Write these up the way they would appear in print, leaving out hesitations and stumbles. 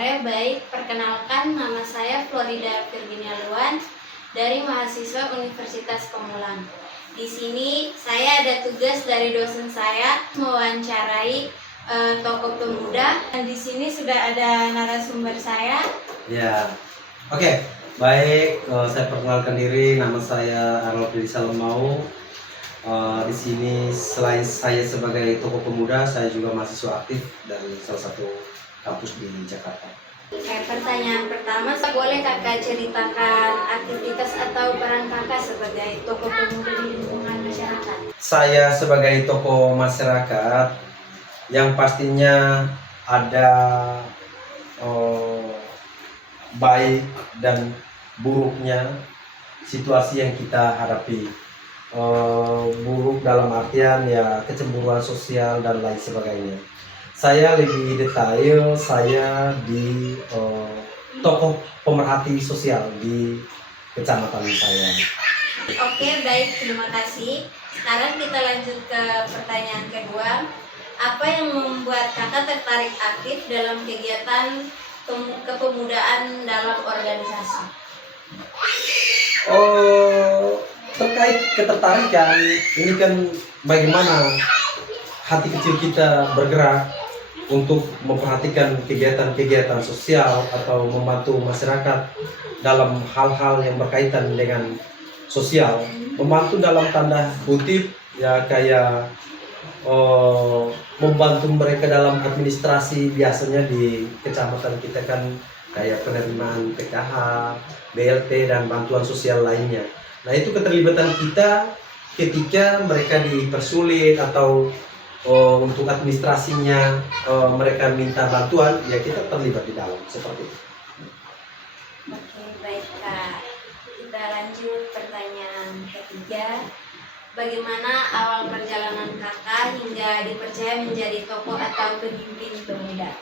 sore. Baik, perkenalkan nama saya Florida Virginia Luan dari mahasiswa Universitas Pamulang. Di sini saya ada tugas dari dosen saya mewawancarai tokoh pemuda. Dan di sini sudah ada narasumber saya. Ya, oke. Baik, saya perkenalkan diri. Nama saya Arnold Salemau. Di sini selain saya sebagai tokoh pemuda, saya juga mahasiswa aktif dari salah satu kampus di Jakarta. Oke, pertanyaan pertama, boleh kakak ceritakan aktivitas atau peran kakak sebagai tokoh pemuda di lingkungan masyarakat? Saya sebagai tokoh masyarakat, yang pastinya ada baik dan buruknya situasi yang kita hadapi. Buruk dalam artian ya kecemburuan sosial dan lain sebagainya. Saya lebih detail, saya di tokoh pemerhati sosial di kecamatan saya. Oke, baik, terima kasih. Sekarang kita lanjut ke pertanyaan kedua. Apa yang membuat kakak tertarik aktif dalam kegiatan kepemudaan dalam organisasi? Terkait ketertarikan, ini kan bagaimana hati kecil kita bergerak untuk memperhatikan kegiatan-kegiatan sosial atau membantu masyarakat dalam hal-hal yang berkaitan dengan sosial. Membantu dalam tanda kutip ya kayak membantu mereka dalam administrasi, biasanya di kecamatan kita kan kayak penerimaan PKH, BLT dan bantuan sosial lainnya. Nah, itu keterlibatan kita ketika mereka dipersulit atau untuk administrasinya mereka minta bantuan, ya kita terlibat di dalam seperti itu. Oke, baik Kak. Kita lanjut pertanyaan ketiga. Bagaimana awal perjalanan kakak hingga dipercaya menjadi tokoh atau pemimpin pemuda?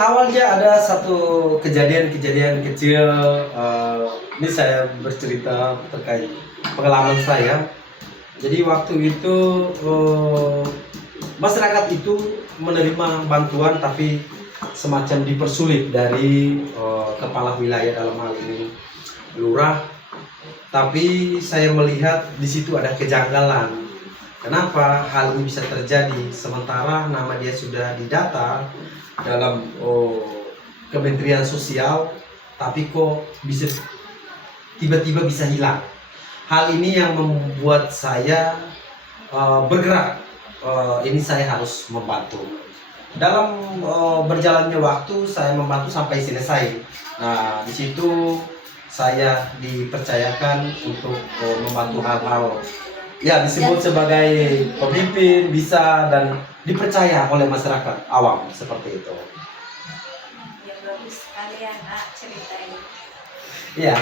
Awalnya ada satu kejadian kecil. Ini saya bercerita terkait pengalaman saya. Jadi waktu itu masyarakat itu menerima bantuan tapi semacam dipersulit dari kepala wilayah, dalam hal ini lurah. Tapi saya melihat di situ ada kejanggalan. Kenapa hal ini bisa terjadi sementara nama dia sudah didata dalam Kementerian Sosial, tapi kok bisa tiba-tiba bisa hilang. Hal ini yang membuat saya bergerak. Ini saya harus membantu. Dalam berjalannya waktu saya membantu sampai selesai. Nah, di situ saya dipercayakan untuk membantu hal-hal ya disebut sebagai pemimpin, bisa dan dipercaya oleh masyarakat awam seperti itu. Ya, bagus sekali ya Kak ceritanya. Ya.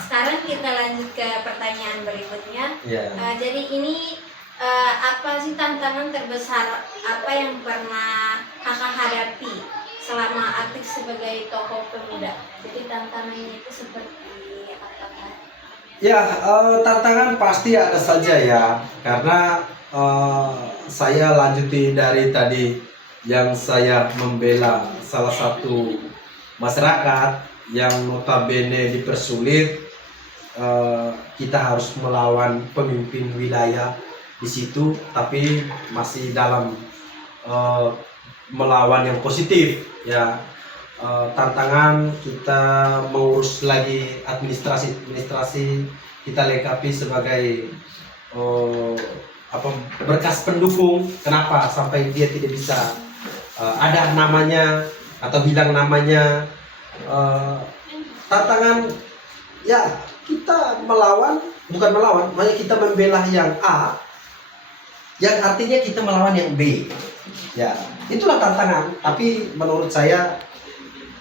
Sekarang kita lanjut ke pertanyaan berikutnya. Ya. Jadi ini apa sih tantangan terbesar apa yang pernah kakak hadapi selama aktif sebagai tokoh pemuda? Jadi tantangannya itu seperti apa Kak? Ya, tantangan pasti ada saja ya, karena saya lanjuti dari tadi yang saya membela salah satu masyarakat yang notabene dipersulit. Kita harus melawan pemimpin wilayah di situ, tapi masih dalam melawan yang positif ya. Tantangan kita mengurus lagi administrasi kita lengkapi sebagai berkas pendukung. Kenapa sampai dia tidak bisa ada namanya atau hilang namanya. Tantangan ya kita bukan melawan, makanya kita membela yang A, yang artinya kita melawan yang B. Ya, itulah tantangan. Tapi menurut saya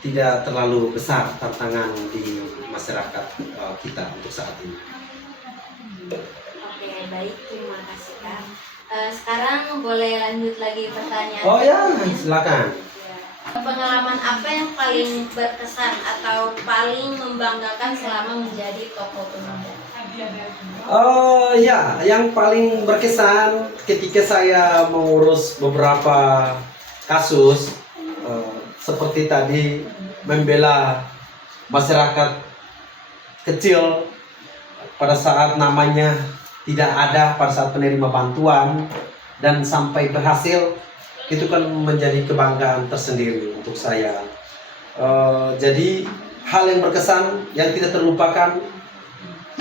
tidak terlalu besar tantangan di masyarakat kita untuk saat ini. Oke, baik, terima kasih Kak. Sekarang boleh lanjut lagi pertanyaan. Oh ya, silakan. Pengalaman apa yang paling berkesan atau paling membanggakan selama menjadi tokoh pemuda? Ya, yang paling berkesan ketika saya mengurus beberapa kasus seperti tadi membela masyarakat kecil pada saat namanya tidak ada pada saat penerima bantuan dan sampai berhasil, itu kan menjadi kebanggaan tersendiri untuk saya. Jadi hal yang berkesan yang tidak terlupakan,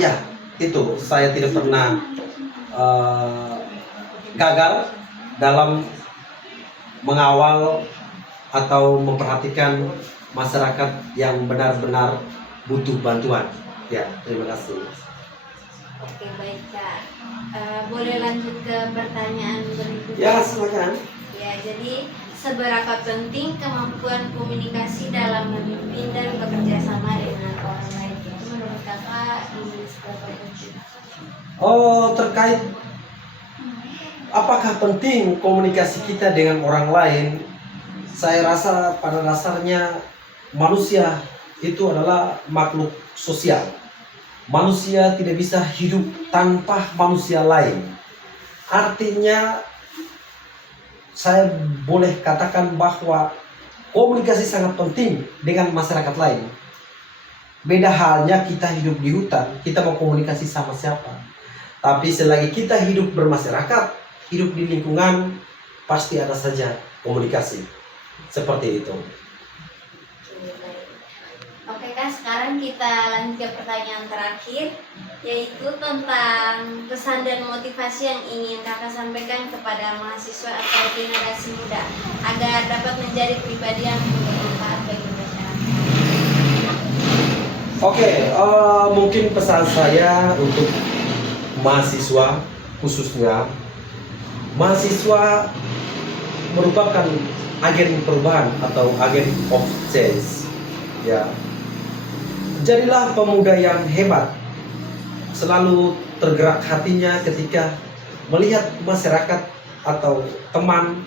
ya itu saya tidak pernah gagal dalam mengawal atau memperhatikan masyarakat yang benar-benar butuh bantuan. Ya, terima kasih. Oke, baik Kak. Boleh lanjut ke pertanyaan berikutnya? Ya, silakan. Ya, jadi seberapa penting kemampuan komunikasi dalam memimpin dan bekerja sama dengan orang lain? Itu menurut Kakak ini seberapa penting? Terkait apakah penting komunikasi kita dengan orang lain? Saya rasa pada dasarnya manusia itu adalah makhluk sosial. Manusia tidak bisa hidup tanpa manusia lain. Artinya saya boleh katakan bahwa komunikasi sangat penting dengan masyarakat lain. Beda halnya kita hidup di hutan, kita mau komunikasi sama siapa. Tapi selagi kita hidup bermasyarakat, hidup di lingkungan, pasti ada saja komunikasi. Seperti itu. Oke Kak, sekarang kita lanjut ke pertanyaan terakhir, yaitu tentang pesan dan motivasi yang ingin Kakak sampaikan kepada mahasiswa atau generasi muda agar dapat menjadi pribadi yang bermanfaat bagi masyarakat. Oke, mungkin pesan saya untuk mahasiswa khususnya, mahasiswa merupakan agen perubahan atau agen of change. Ya, jadilah pemuda yang hebat, selalu tergerak hatinya ketika melihat masyarakat atau teman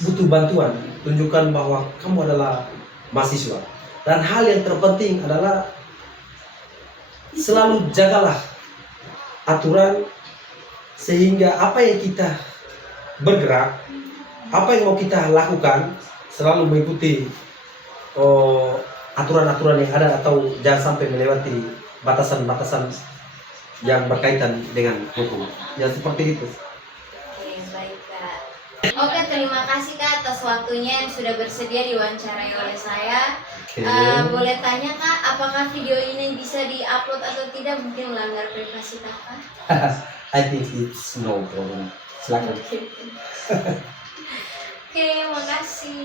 butuh bantuan. Tunjukkan bahwa kamu adalah mahasiswa. Dan hal yang terpenting adalah selalu jagalah aturan, sehingga apa yang kita bergerak, apa yang mau kita lakukan, selalu mengikuti aturan-aturan yang ada, atau jangan sampai melewati batasan-batasan yang berkaitan dengan hukum. Ya, seperti itu. Oke, baik Kak. Oke, terima kasih Kak atas waktunya yang sudah bersedia diwawancarai oleh saya. Oke. Boleh tanya Kak, apakah video ini bisa diupload atau tidak? Mungkin melanggar privasi Kakak? I think it's no problem. Silakan. Oke, makasih.